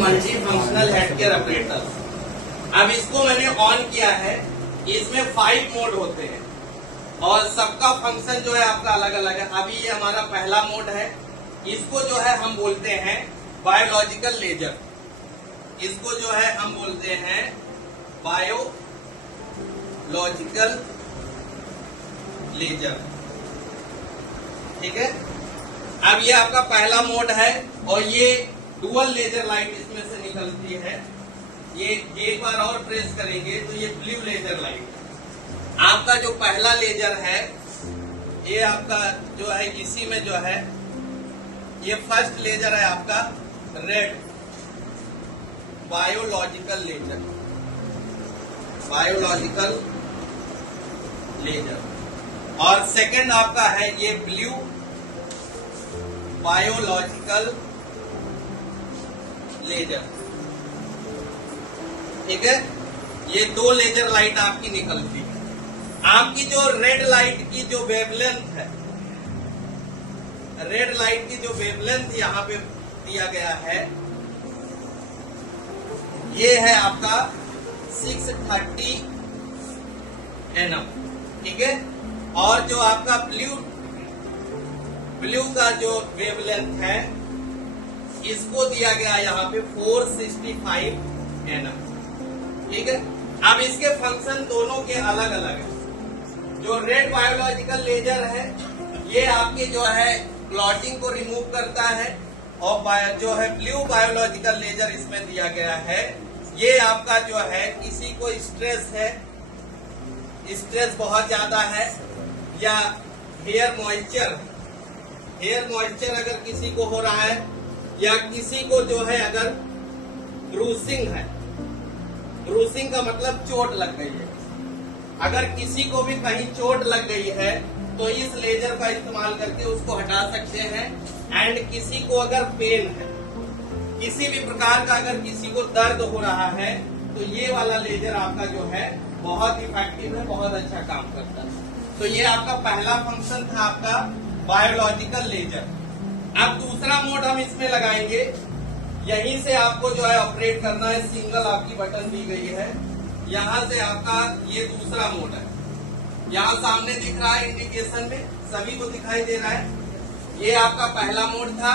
Multi functional head care operator. अब इसको मैंने ऑन किया है। इसमें 5 मोड होते हैं और सबका फंक्शन जो है आपका अलग अलग है। अभी ये हमारा पहला मोड है। इसको जो है हम बोलते हैं बायोलॉजिकल लेजर। इसको जो है हम बोलते हैं बायोलॉजिकल लेजर। ठीक है। अब ये आपका पहला मोड है और ये डुअल लेजर लाइट इसमें से निकलती है। ये एक बार और प्रेस करेंगे तो ये ब्लू लेजर लाइट। आपका जो पहला लेजर है ये आपका जो है इसी में जो है ये फर्स्ट लेजर है आपका red biological laser. Biological laser. और सेकंड आपका है ये ब्लू बायोलॉजिकल लेजर। ठीक है। ये 2 लेजर लाइट आपकी निकलती है। आपकी जो रेड लाइट की जो वेवलेंथ है, रेड लाइट की जो वेवलेंथ यहाँ पे दिया गया है ये है आपका 630 nm। ठीक है। और जो आपका ब्लू का जो वेवलेंथ है इसको दिया गया यहाँ पे 465 nm। ठीक है। अब इसके फंक्शन दोनों के अलग अलग है। जो रेड बायोलॉजिकल लेजर है ये आपके जो है क्लॉटिंग को रिमूव करता है और जो है ब्लू बायोलॉजिकल लेजर इसमें दिया गया है ये आपका जो है किसी को स्ट्रेस है, स्ट्रेस बहुत ज्यादा है या हेयर मॉइस्चर अगर किसी को हो रहा है या किसी को जो है अगर ब्रूसिंग है, ब्रूसिंग का मतलब चोट लग गई है। अगर किसी को भी कहीं चोट लग गई है तो इस लेजर का इस्तेमाल करके उसको हटा सकते हैं। एंड किसी को अगर पेन है, किसी भी प्रकार का अगर किसी को दर्द हो रहा है तो ये वाला लेजर आपका जो है बहुत इफेक्टिव है, बहुत अच्छा काम करता है। तो ये आपका पहला फंक्शन था आपका बायोलॉजिकल लेजर। अब दूसरा मोड हम इसमें लगाएंगे। यहीं से आपको जो है ऑपरेट करना है। सिंगल आपकी बटन दी गई है। यहाँ से आपका ये दूसरा मोड है। यहाँ सामने दिख रहा है इंडिकेशन में, सभी को दिखाई दे रहा है। ये आपका पहला मोड था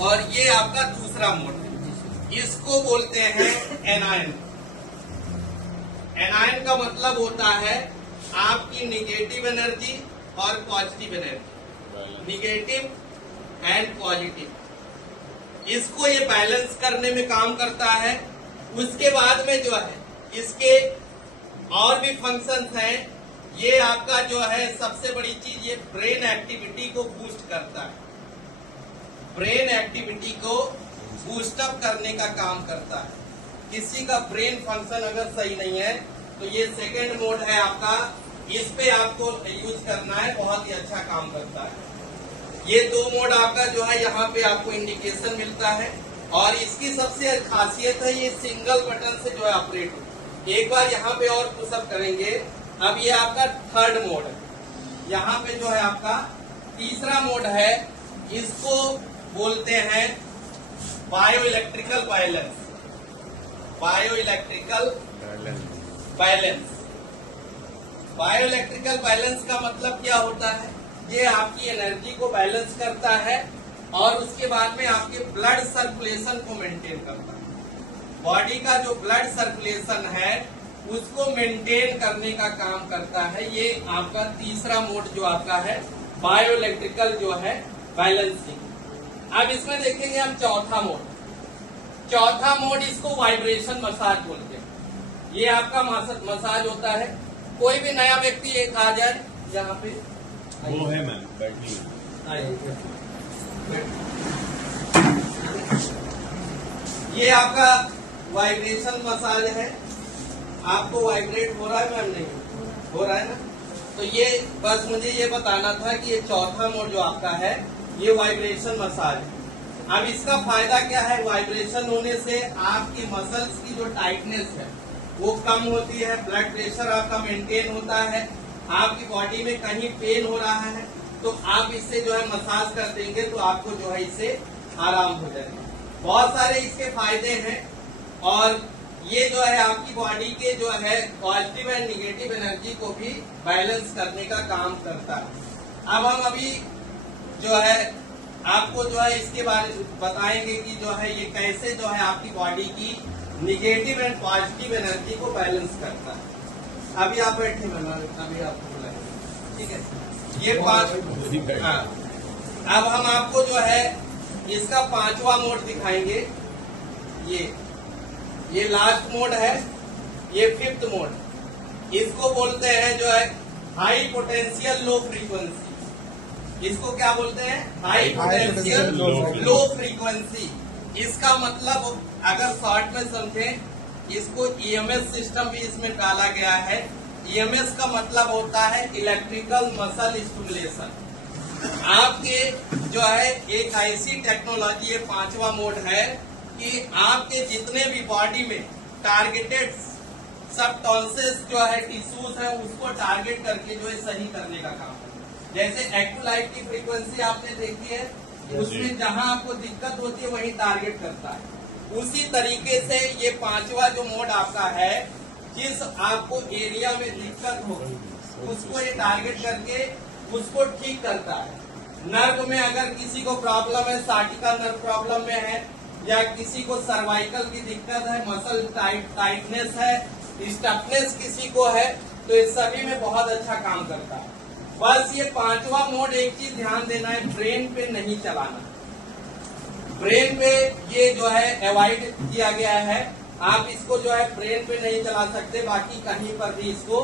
और ये आपका दूसरा मोड है। इसको बोलते हैं एनायन। एनायन का मतलब होता है आपकी निगेटिव एनर्जी और positive energy, negative and positive. इसको ये बैलेंस करने में काम करता है। उसके बाद में जो है इसके और भी फंक्शंस हैं। ये आपका जो है सबसे बड़ी चीज ये ब्रेन एक्टिविटी को बूस्ट करता है। ब्रेन एक्टिविटी को बूस्ट अप करने का काम करता है। किसी का ब्रेन फंक्शन अगर सही नहीं है तो ये सेकेंड मोड है आपका, इस पे आपको यूज करना है, बहुत ही अच्छा काम करता है। ये 2 मोड आपका जो है यहाँ पे आपको इंडिकेशन मिलता है और इसकी सबसे खासियत है ये सिंगल बटन से जो है ऑपरेट हो। एक बार यहाँ पे और पुशअप करेंगे। अब ये आपका थर्ड मोड है। यहाँ पे जो है आपका तीसरा मोड है, इसको बोलते हैं bio electrical balance. Bio electrical balance. Bio electrical balance का मतलब क्या होता है? ये आपकी एनर्जी को बैलेंस करता है और उसके बाद में आपके ब्लड सर्कुलेशन को मेंटेन करता है। बॉडी का जो ब्लड सर्कुलेशन है उसको मेंटेन करने का काम करता है। ये आपका तीसरा मोड जो आपका है बायो इलेक्ट्रिकल जो है बैलेंसिंग। अब इसमें देखेंगे हम चौथा मोड। चौथा मोड इसको वाइब्रेशन मसाज बोलते हैं। ये आपका मसाज होता है। कोई भी नया व्यक्ति एक आ जाए यहाँ पे, वो है मैम बैठनी। ये आपका वाइब्रेशन मसाज है। आपको वाइब्रेट हो रहा है मैम? नहीं हो रहा है ना। तो ये बस मुझे ये बताना था कि ये चौथा मोड जो आपका है ये वाइब्रेशन मसाज है। अब इसका फायदा क्या है? वाइब्रेशन होने से आपकी मसल्स की जो टाइटनेस है वो कम होती है, ब्लड प्रेशर आपका मेंटेन होता है, आपकी बॉडी में कहीं पेन हो रहा है तो आप इससे जो है मसाज कर देंगे तो आपको जो है इससे आराम हो जाएगा। बहुत सारे इसके फायदे हैं और ये जो है आपकी बॉडी के जो है पॉजिटिव एंड निगेटिव एनर्जी को भी बैलेंस करने का काम करता है। अब हम अभी जो है आपको जो है इसके बारे में बताएंगे कि जो है ये कैसे जो है आपकी बॉडी की निगेटिव एंड पॉजिटिव एनर्जी को बैलेंस करता है। अभी आप बैठे मैम, अभी आपको बुलाएंगे, ठीक है। ये पांच, हाँ, अब हम आपको जो है इसका 5वां मोड दिखाएंगे। ये लास्ट मोड है, ये 5th मोड। इसको बोलते हैं जो है हाई पोटेंशियल लो फ्रीक्वेंसी। इसको क्या बोलते हैं? High potential low frequency. इसका मतलब अगर शॉर्ट में समझें, इसको ईएमएस सिस्टम भी इसमें डाला गया है। ईएमएस का मतलब होता है इलेक्ट्रिकल मसल स्टिमुलेशन। आपके जो है एक ऐसी टेक्नोलॉजी, ये 5वां मोड है कि आपके जितने भी बॉडी में टारगेटेड सब टॉन्सिल्स जो है टिश्यूज है उसको टारगेट करके जो है सही करने का काम है। जैसे एक्टिव लाइट की फ्रीक्वेंसी आपने देखी है, उसमें जहां आपको दिक्कत होती है वही टारगेट करता है। उसी तरीके से ये 5वां जो मोड आपका है, जिस आपको एरिया में दिक्कत हो उसको ये टारगेट करके उसको ठीक करता है। नर्व में अगर किसी को प्रॉब्लम है, सार्टिका नर्व प्रॉब्लम में है या किसी को सर्वाइकल की दिक्कत है, मसल टाइटनेस है, स्टफनेस किसी को है, तो इस सभी में बहुत अच्छा काम करता है। बस ये 5वां मोड एक चीज ध्यान देना है, ब्रेन पे नहीं चलाना। ब्रेन पे ये जो है अवॉइड किया गया है। आप इसको जो है ब्रेन पे नहीं चला सकते, बाकी कहीं पर भी इसको